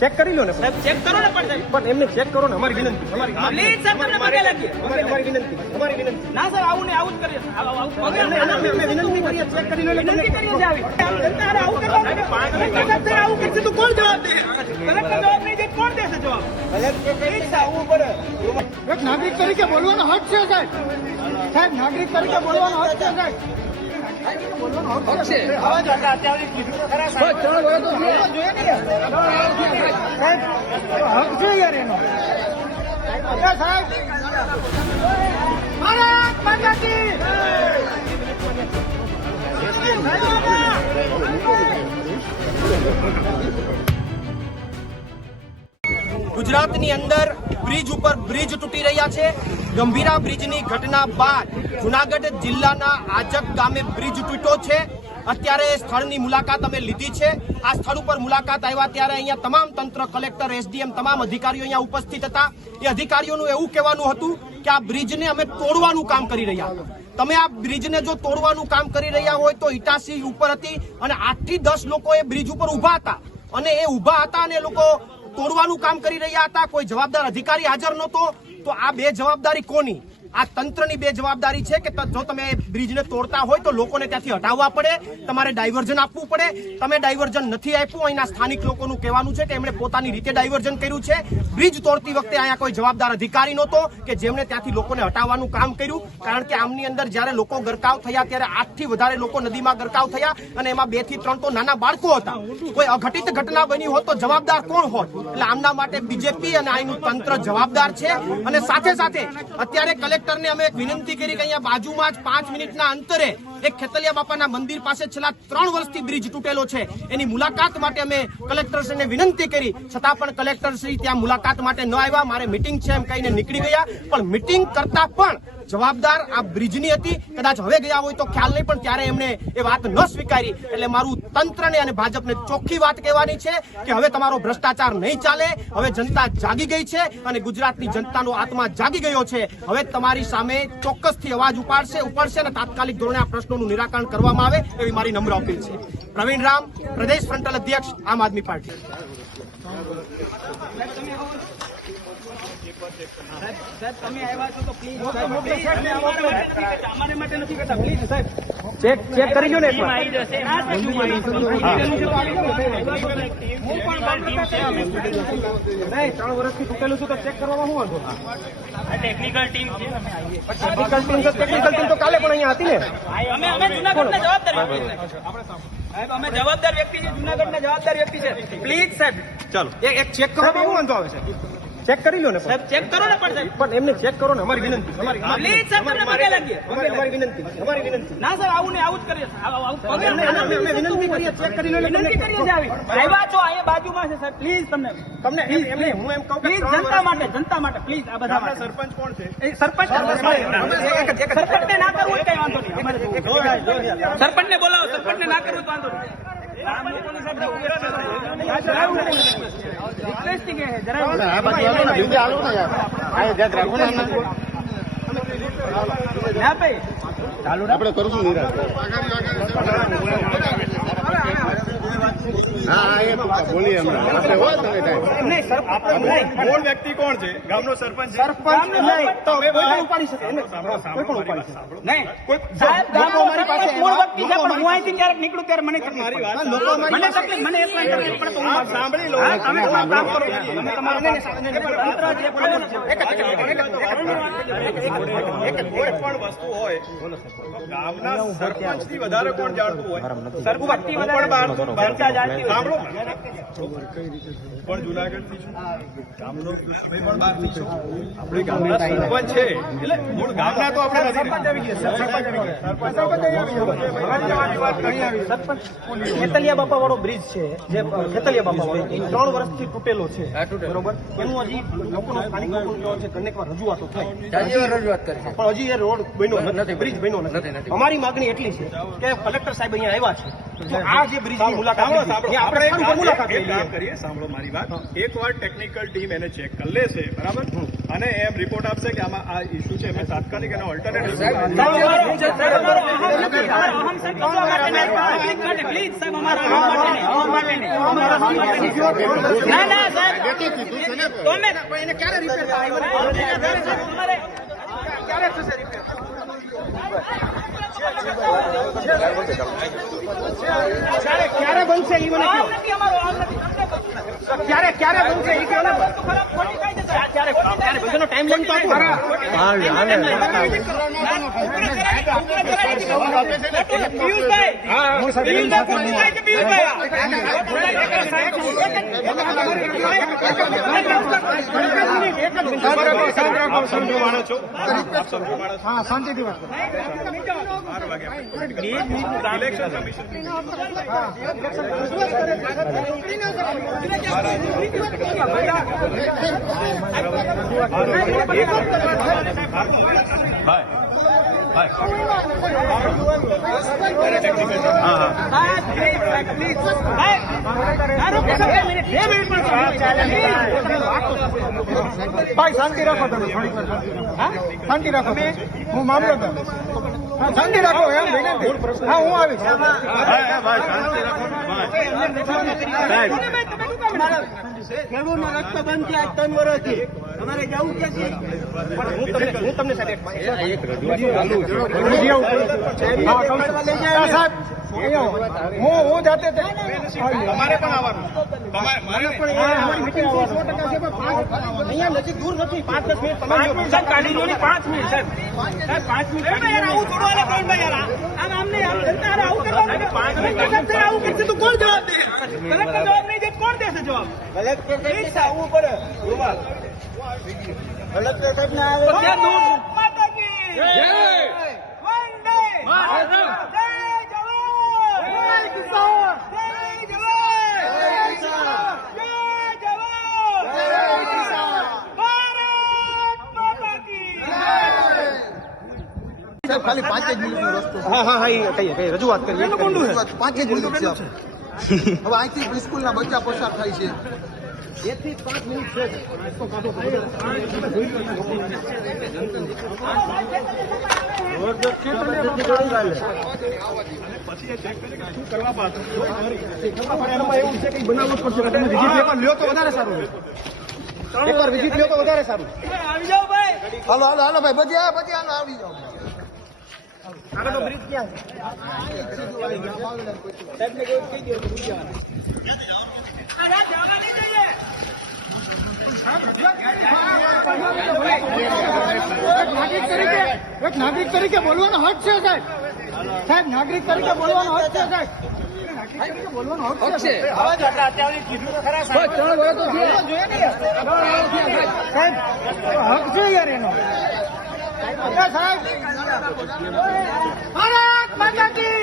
Check કરી લો ને સાહેબ ચેક કરો ને પણ સાહેબ. પણ એમને ચેક કરો ને અમારી વિનંતી. અમારી પ્લીઝ સાહેબ તમને પગે લાગીએ. અમારી વિનંતી. અમારી વિનંતી. ના સર આવું ને આવું જ કરીએ. આવું આવું. પગે અમે વિનંતી કરીએ ચેક કરી લો એટલે વિનંતી કરીએ છે આવી અરે આવું કરવા કલેક્ટર આવું કરશે તો કોણ જવાબ દે? કલેક્ટર જવાબ નહીં દે કોણ દેશે જવાબ? પ્લીઝ આવું પડે. એક નાગરિક તરીકે બોલવાનો હક છે સાહેબ. સાહેબ નાગરિક તરીકે બોલવાનો હક છે સાહેબ, હક છે યાર એનો સાહેબ ભારત માતા કી ગુજરાતની અંદર બ્રિજ ઉપર બ્રિજ તૂટી રહ્યા છે. ગંભીરા બ્રિજની ઘટના બાદ જુનાગઢ જિલ્લાના આજક ગામે બ્રિજ તૂટ્યો છે. અત્યારે સ્થળની મુલાકાત અમે લીધી છે. આ સ્થળ ઉપર મુલાકાત આવ્યા ત્યારે અહીંયા તમામ તંત્ર કલેક્ટર, એસડીએમ, તમામ અધિકારીઓ અહીંયા ઉપસ્થિત હતા. એ અધિકારીઓનું એવું કહેવાનું હતું કે આ બ્રિજને અમે તોડવાનું કામ કરી રહ્યા તમે આ બ્રિજને જો તોડવાનું કામ કરી રહ્યા હોય તો ઇટાસી ઉપર હતી અને આઠથી દસ લોકો એ બ્રિજ ઉપર ઊભા હતા. અને એ ઊભા હતા અને લોકો તોડવાનું કામ કરી રહ્યા હતા, કોઈ જવાબદાર અધિકારી હાજર નહોતો, તો આ બે જવાબદારી કોની? આ તંત્રની બે જવાબદારી છે કે જો તમે બ્રિજને તોડતા હોય તો લોકોને ત્યાંથી હટાવવા પડે, તમારે ડાયવર્ઝન આપવું પડે. તમે ડાયવર્ઝન નથી આપ્યું, અહીંના સ્થાનિક લોકોનું કહેવાનું છે કે એમણે પોતાની રીતે ડાયવર્ઝન કર્યું છે. બ્રિજ તોડતી વખતે અહીંયા કોઈ જવાબદાર અધિકારી નહોતો કે જેમણે ત્યાંથી લોકોને હટાવવાનું કામ કર્યું. કારણ કે આમની અંદર જ્યારે લોકો ગરકાવ થયા, ત્યારે આઠથી વધારે લોકો નદીમાં ગરકાવ થયા અને એમાં બેથી ત્રણ તો નાના બાળકો હતા. કોઈ અઘટિત ઘટના બની હોત તો જવાબદાર કોણ હોત? એટલે આમના માટે બીજેપી અને અહીંનું તંત્ર જવાબદાર છે. અને સાથે સાથે અત્યારે કલેક્ટરને અમે એક વિનંતી કરી કે અહીંયા બાજુમાં જ પાંચ મિનિટના અંતરે એક ખેતલિયા બાપાના મંદિર પાસે છેલ્લા ત્રણ વર્ષથી બ્રિજ તૂટેલો છે. એની મુલાકાત માટે અમે કલેક્ટરશ્રીને વિનંતી કરી. છતાં પણ કલેક્ટરશ્રી ત્યાં મુલાકાત માટે ન આવ્યા. મારે મિટિંગ છે એમ કહીને નીકળી ગયા. પણ મિટિંગ કરતા પણ જવાબદાર આ બ્રિજની હતી. કદાચ હવે ગયા હોય તો ખ્યાલ નહીં, પણ ત્યારે એમણે એ વાત ન સ્વીકારી. એટલે મારું તંત્રને અને ભાજપને ચોખ્ખી વાત કહેવાની છે કે હવે તમારો ભ્રષ્ટાચાર નહીં ચાલે, હવે જનતા જાગી ગઈ છે અને ગુજરાતની જનતાનો આત્મા જાગી ગયો છે. હવે તમારી સામે ચોક્કસથી અવાજ ઉપાડશે ઉપાડશે અને તાત્કાલિક ધોરણે આ પ્રશ્નોનું નિરાકરણ કરવામાં આવે એવી મારી નમ્ર અપીલ છે. પ્રવીણ રામ, પ્રદેશ ફ્રન્ટલ અધ્યક્ષ, આમ આદમી પાર્ટી. ચેક ચેક કરી લો ને ત્રણ વર્ષથી ચૂકેલું છું તો ચેક કરવામાં શું વાંધો ટેકનિકલ ટીમ છે ટેકનિકલ ટીમ તો ટેકનિકલ ટીમ તો કાલે પણ અહીંયા હતી ને અમે અમે જુનાગઢના જવાબદાર વ્યક્તિ છે. સાહેબ અમે જવાબદાર વ્યક્તિ છે જુનાગઢના જવાબદાર વ્યક્તિ છે પ્લીઝ સાહેબ ચાલો એક ચેક કરવામાં શું વાંધો આવે છે ચેક કરી લો ને સાહેબ ચેક કરો ને પણ પણ એમને ચેક કરો ને અમારી વિનંતી અમારી પ્લીઝ સાહેબ તમને પગે લાગીએ. અમારી અમારી વિનંતી અમારી વિનંતી. ના સર આવું ને આવું જ કરીએ. આવું અમે વિનંતી કરીએ ચેક કરી લો વિનંતી કરીએ છે આવી. આવ્યા છો અહીંયા બાજુમાં છે સર પ્લીઝ તમને. તમને એમને હું એમ કહું પ્લીઝ જનતા માટે જનતા માટે પ્લીઝ આ બધા સરપંચ કોણ છે? એ સરપંચ ને ના કરવું હોય કઈ વાંધો નહીં. સરપંચ ને બોલાવો સરપંચને ના કરવું વાંધો નહીં. રિક્વેસ્ટિંગ હે જરા આ બાજુ આવો કરશું બીજે આવો એ યાર આ જરા વ્યક્તિ કોણ છે ગામનો સરપંચ છે સરપંચ નહીં તો કોઈ પણ ઉપાડી શકે એમને કોઈ પણ ઉપાડી શકે નહીં સાહેબ ગામનો સરપંચ મૂળ વ્યક્તિ છે પણ હું અહીંથી ક્યારેક નીકળું ત્યારે મને તકલીફ પડે. હા, લોકો અમારી મને તકલીફ મને એક વાર તકલીફ પડે તો હું આપ સાંભળી લો તમે કામ કરો તમે તમારું બોલે છે કોઈ પણ વસ્તુ હોય ગામના સરપંચથી વધારે કોણ જાણતું હોય? સરપંચ વધારે જાણતી સાંભળો. પણ જુનાગઢથી છું. ગામનો પણ બહાર છું. આપણે ગામના સરપંચ છે. એટલે મૂળ ગામના તો આપણે નથી. ખેતલિયા બાપા વાળો બ્રિજ છે જે ખેતલિયા બાપા વાળો એ ત્રણ વર્ષથી તૂટેલો છે. બરોબર? એનું હજી લોકોનો સ્થાનિક લોકોનું છે વાર રજૂઆતો થઈ પણ હજી એ રોડ બન્યો નથી બ્રિજ બન્યો નથી અમારી માગણી એટલી છે કે કલેક્ટર સાહેબ અહીંયા આવ્યા છે તો આ જે બ્રિજની મુલાકાત સાંભળો, લીધી, સાંભળો. એ આપણે મુલાકાત કરીએ સાંભળો મારી વાત એક વાર ટેકનિકલ ટીમ એને ચેક કરી લેશે બરાબર અને એમ રિપોર્ટ આપશે કે આમાં આ ઇસ્યુ છે એમને તાત્કાલિક એનો ઓલ્ટરનેટિવ. ના, ના, સાહેબ. તમે એને ક્યારે રિપેર થાય ક્યારે થશે રિપેર ક્યારે બનશે એ મને. ક્યારે ક્યારે બનશે એ કહો શાંતિથી વાત કરો ભાઈ શાંતિ રાખો તમે થોડીક શાંતિ. રાખો. હું? મામલો હા, શાંતિ રાખો એમ વિનંતી હા હું આવીશ શાંતિ રાખો. ખેડૂતનો રસ્તો બંધ છે આજ ત્રણ વર્ષથી અમારે જવું ક્યાંથી પણ હું તમને હું તમને સાહેબ એક હા, છું. હા, સાહેબ. અહીંયા હું હું જાતે તમારે પણ આવવાનું. છે નજીક દૂર નથી. પાંચ દસ મિનિટ પાંચ મિનિટ સાહેબ કાઢી લો પાંચ મિનિટ સાહેબ. સાહેબ પાંચ મિનિટ કાઢી આવું થોડું હાલે પ્રવીણભાઈ યાર? આમ આમ નહીં આમ જનતા હારે આવું કરવાનું પાંચ મિનિટ આવું કરશે તો કોણ જવાબ દે? કલેક્ટર જવાબ નહીં દે તો કોણ દેશે જવાબ પ્લીઝ સાહેબ આવવું પડે કલેક્ટર સાહેબ ને આવે. ભારત માતા કી જય વંદે માતરમ જય જવાન જય કિસાન જય જવાન જય કિસાન જય જવાન જય કિસાન ભારત માતા કી સાહેબ ખાલી પાંચ જ મિનિટનો રસ્તો હા હા હા એ કહીએ કહીએ. રજૂઆત કરીએ પાંચ જ મિનિટ છે? હવે અહીંથી સ્કૂલના બચ્ચા પસાર થાય છે. બેથી પાંચ મિનિટ છે. રસ્તો કાઢો તો બધો. શું કરવા પાછું પણ એમાં એવું છે કે બનાવવું જ પડશે કે તમે વિઝિટ એકવાર લ્યો તો વધારે સારું. એકવાર વિઝિટ લ્યો તો વધારે સારું આવી જાઓ ભાઈ. હાલો હાલો હાલો ભાઈ બધી આ બધી હાલો આવી જાઓ. આગળનો બ્રિજ ક્યાં એક નાગરિક તરીકે એક નાગરિક તરીકે બોલવાનો હક છે સાહેબ. સાહેબ નાગરિક તરીકે બોલવાનો હક છે સાહેબ. બોલવાનો હક છે સાહેબ. હક છે યાર એનો. ભારત માતા કી.